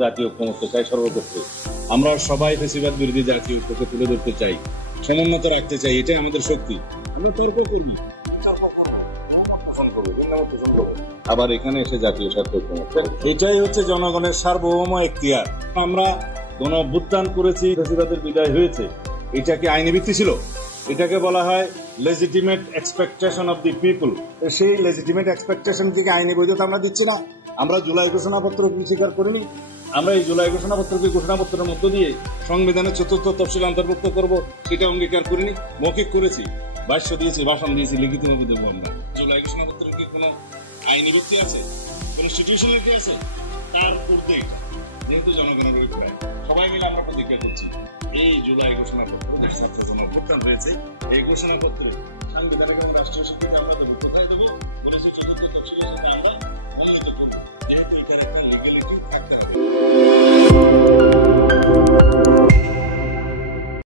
জাতীয় ঐক্যমত্য চাই সর্বক্ষেত্রে। আমরা সবাই ফ্যাসিবাদ বিরোধী জাতীয় ঐক্যকে তুলে ধরতে চাই, সমুন্নত রাখতে চাই, এটাই আমাদের শক্তি। আমরা তর্ক করবি, আবার এখানে এসে জাতীয় স্বার্থ ঐক্যমত্য, এটাই হচ্ছে জনগণের সার্বভৌম এখতিয়ার। আমরা গণ অভ্যুত্থান করেছি, ফ্যাসিবাদের বিদায় হয়েছে, এটা কি আইনি ভিত্তি ছিল? এটাকে বলা হয় legitimate expectation of the people. সেই লেজিটিমেট এক্সপেকটেশন থেকে আইনি বৈধতা আমরা দিচ্ছি না। আমরা জুলাই ঘোষণাপত্র কি স্বীকার করিনি? আমরা এই জুলাই ঘোষণাপত্রকে ঘোষণাপত্রের মধ্য দিয়ে সংবিধানের ৪র্থ তফসিল অন্তর্ভুক্ত করব, সেটা অঙ্গীকার করিনি। মৌখিক করেছি, ভাষ্য দিয়েছি, ভাষণ দিয়েছি, লিখিতভাবে দেবো। আমরা জুলাই ঘোষণাপত্রের কি কোনো আইনি ভিত্তি আছে, কনস্টিটিউশনের কি আছে? তার পূর্বে এটা যেহেতু জনগণের অভিপ্রায়, সবাই মিলে আমরা প্রতিজ্ঞা করছি এই জুলাই ঘোষণাপত্র যে ছাত্র জনঅভ্যুত্থান হয়েছে, এই ঘোষণাপত্রে সাংবিধানিক এবং রাষ্ট্রীয় স্বীকৃতি আমরা দেবো। কোথায় দেবো?